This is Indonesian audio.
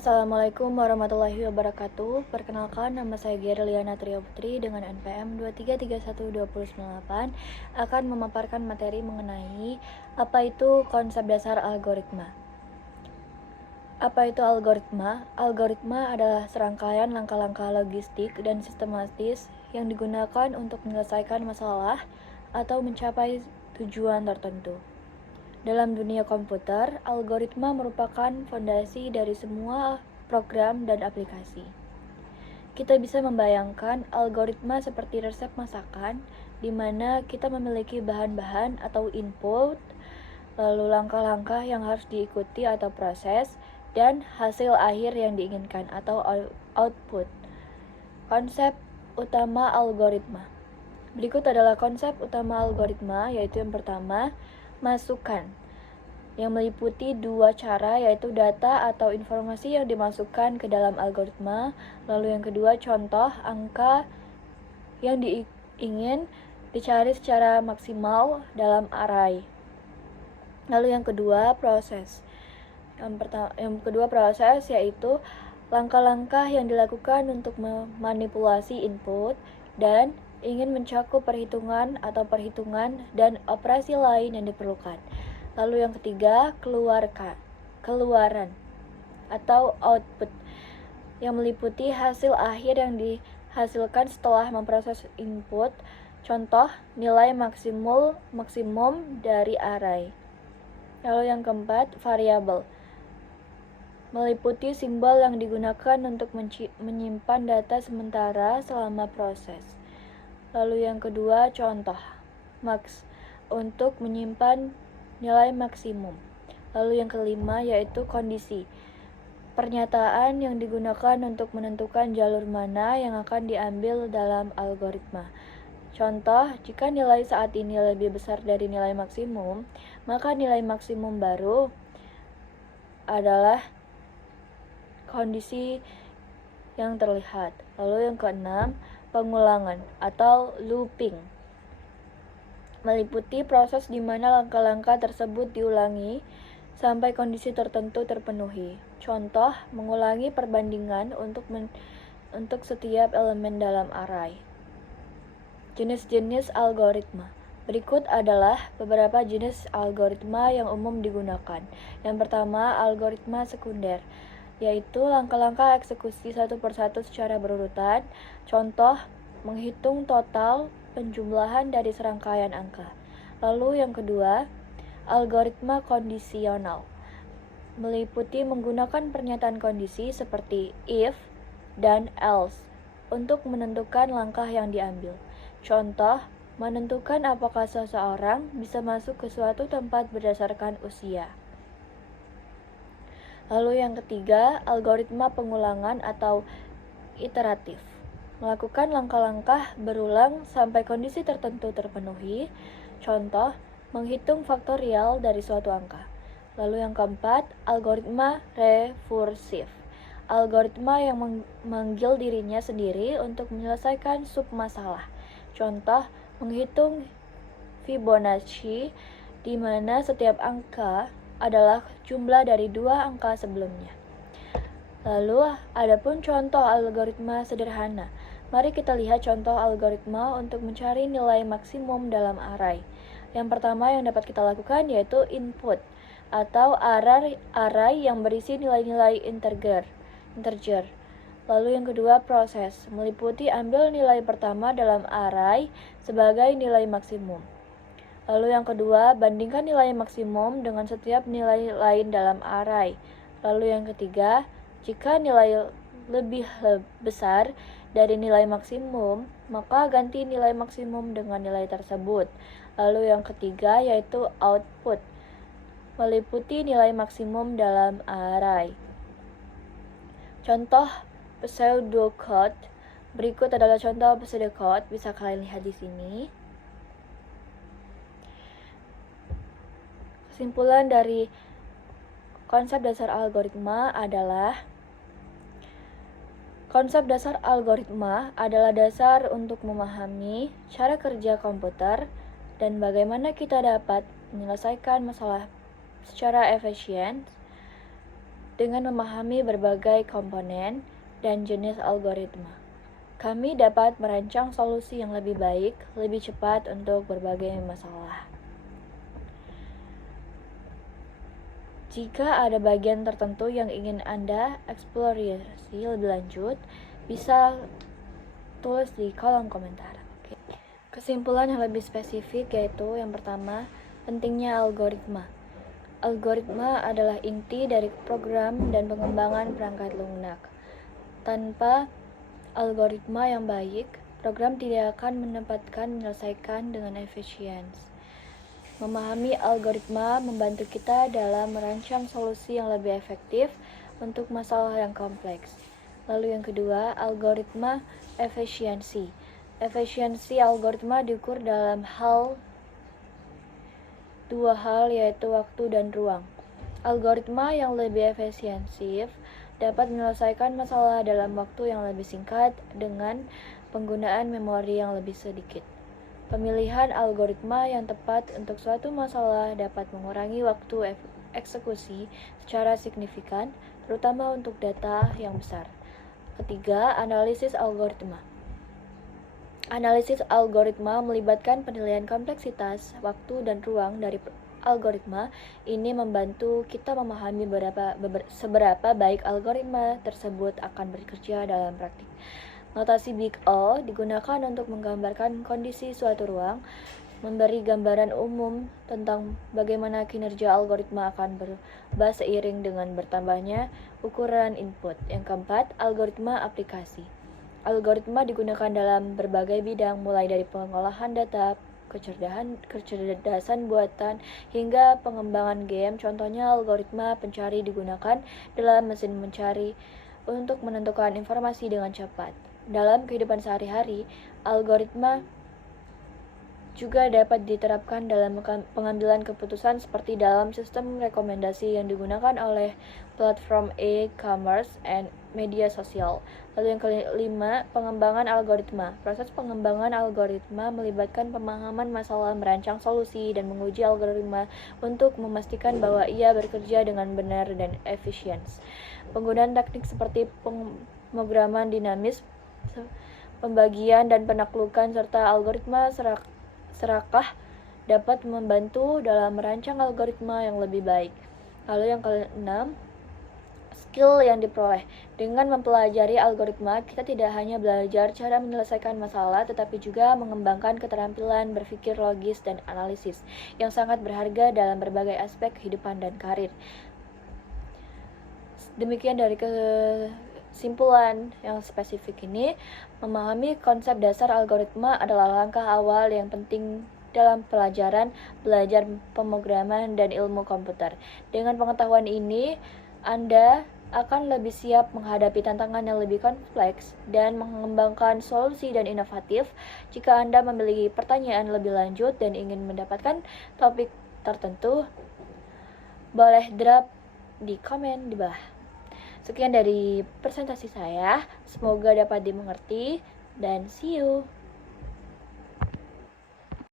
Assalamualaikum warahmatullahi wabarakatuh. Perkenalkan, nama saya Gerliana Trioputri dengan NPM 2331298 akan memaparkan materi mengenai apa itu konsep dasar algoritma. Apa itu algoritma? Algoritma adalah serangkaian langkah-langkah logistik dan sistematis yang digunakan untuk menyelesaikan masalah atau mencapai tujuan tertentu. Dalam dunia komputer, algoritma merupakan fondasi dari semua program dan aplikasi. Kita bisa membayangkan algoritma seperti resep masakan, di mana kita memiliki bahan-bahan atau input, lalu langkah-langkah yang harus diikuti atau proses, dan hasil akhir yang diinginkan atau output. Konsep utama algoritma. Berikut adalah konsep utama algoritma, yaitu yang pertama, masukan, yang meliputi dua cara, yaitu data atau informasi yang dimasukkan ke dalam algoritma. Lalu yang kedua, contoh angka yang ingin dicari secara maksimal dalam array. Lalu yang kedua, proses. Yang kedua proses yaitu langkah-langkah yang dilakukan untuk memanipulasi input dan ingin mencakup perhitungan dan operasi lain yang diperlukan. Lalu yang ketiga, keluaran atau output, yang meliputi hasil akhir yang dihasilkan setelah memproses input. Contoh, nilai maksimum dari array. Lalu yang keempat, variabel, meliputi simbol yang digunakan untuk menyimpan data sementara selama proses. Lalu yang kedua, contoh, max, untuk menyimpan nilai maksimum. Lalu yang kelima yaitu kondisi, pernyataan yang digunakan untuk menentukan jalur mana yang akan diambil dalam algoritma. Contoh, jika nilai saat ini lebih besar dari nilai maksimum, maka nilai maksimum baru adalah kondisi yang terlihat. Lalu yang keenam, pengulangan atau looping, meliputi proses di mana langkah-langkah tersebut diulangi sampai kondisi tertentu terpenuhi. Contoh, mengulangi perbandingan untuk setiap elemen dalam array. Jenis-jenis algoritma. Berikut adalah beberapa jenis algoritma yang umum digunakan. Yang pertama, algoritma sekunder, yaitu langkah-langkah eksekusi satu persatu secara berurutan. Contoh, menghitung total penjumlahan dari serangkaian angka. Lalu yang kedua, algoritma kondisional, meliputi menggunakan pernyataan kondisi seperti if dan else untuk menentukan langkah yang diambil. Contoh, menentukan apakah seseorang bisa masuk ke suatu tempat berdasarkan usia. Lalu yang ketiga, algoritma pengulangan atau iteratif, melakukan langkah-langkah berulang sampai kondisi tertentu terpenuhi. Contoh, menghitung faktorial dari suatu angka. Lalu yang keempat, algoritma rekursif, algoritma yang memanggil dirinya sendiri untuk menyelesaikan submasalah. Contoh, menghitung Fibonacci, di mana setiap angka adalah jumlah dari dua angka sebelumnya. Lalu, adapun contoh algoritma sederhana. Mari kita lihat contoh algoritma untuk mencari nilai maksimum dalam array. Yang pertama yang dapat kita lakukan yaitu input atau array yang berisi nilai-nilai integer. Lalu yang kedua, proses, meliputi ambil nilai pertama dalam array sebagai nilai maksimum. Lalu yang kedua, bandingkan nilai maksimum dengan setiap nilai lain dalam array. Lalu yang ketiga, jika nilai lebih besar dari nilai maksimum, maka ganti nilai maksimum dengan nilai tersebut. Lalu yang ketiga yaitu output, meliputi nilai maksimum dalam array. Contoh pseudocode. Berikut adalah contoh pseudocode, bisa kalian lihat di sini. Kesimpulan dari konsep dasar algoritma adalah dasar untuk memahami cara kerja komputer dan bagaimana kita dapat menyelesaikan masalah secara efisien Dengan memahami berbagai komponen dan jenis algoritma, kami dapat merancang solusi yang lebih baik, lebih cepat untuk berbagai masalah. Jika ada bagian tertentu yang ingin Anda eksplorasi lebih lanjut, bisa tulis di kolom komentar. Oke. Kesimpulan yang lebih spesifik yaitu yang pertama, pentingnya algoritma. Algoritma adalah inti dari program dan pengembangan perangkat lunak. Tanpa algoritma yang baik, program tidak akan menyelesaikan dengan efisien. Memahami algoritma membantu kita dalam merancang solusi yang lebih efektif untuk masalah yang kompleks. Lalu yang kedua, algoritma efisiensi. Efisiensi algoritma diukur dalam dua hal yaitu waktu dan ruang. Algoritma yang lebih efisiensif dapat menyelesaikan masalah dalam waktu yang lebih singkat dengan penggunaan memori yang lebih sedikit. Pemilihan algoritma yang tepat untuk suatu masalah dapat mengurangi waktu eksekusi secara signifikan, terutama untuk data yang besar. Ketiga, analisis algoritma. Analisis algoritma melibatkan penilaian kompleksitas, waktu, dan ruang dari algoritma. Ini membantu kita memahami seberapa baik algoritma tersebut akan bekerja dalam praktik. Notasi Big O digunakan untuk menggambarkan kondisi suatu ruang, memberi gambaran umum tentang bagaimana kinerja algoritma akan berubah seiring dengan bertambahnya ukuran input. Yang keempat, algoritma aplikasi. Algoritma digunakan dalam berbagai bidang, mulai dari pengolahan data, kecerdasan buatan, hingga pengembangan game. Contohnya, algoritma pencari digunakan dalam mesin mencari untuk menentukan informasi dengan cepat. Dalam kehidupan sehari-hari, algoritma juga dapat diterapkan dalam pengambilan keputusan seperti dalam sistem rekomendasi yang digunakan oleh platform e-commerce and media sosial. Lalu yang kelima, pengembangan algoritma. Proses pengembangan algoritma melibatkan pemahaman masalah, merancang solusi, dan menguji algoritma untuk memastikan bahwa ia bekerja dengan benar dan efisien. Penggunaan teknik seperti pemrograman dinamis, pembagian dan penaklukan, serta algoritma serakah dapat membantu dalam merancang algoritma yang lebih baik. Lalu yang keenam, skill yang diperoleh. Dengan mempelajari algoritma, kita tidak hanya belajar cara menyelesaikan masalah, tetapi juga mengembangkan keterampilan berpikir logis dan analisis yang sangat berharga dalam berbagai aspek kehidupan dan karir. Demikian dari kesimpulan yang spesifik ini. Memahami konsep dasar algoritma adalah langkah awal yang penting dalam belajar pemrograman dan ilmu komputer. Dengan pengetahuan ini, Anda akan lebih siap menghadapi tantangan yang lebih kompleks dan mengembangkan solusi dan inovatif. Jika Anda memiliki pertanyaan lebih lanjut dan ingin mendapatkan topik tertentu, boleh drop di komen di bawah. Sekian dari presentasi saya, semoga dapat dimengerti, dan see you.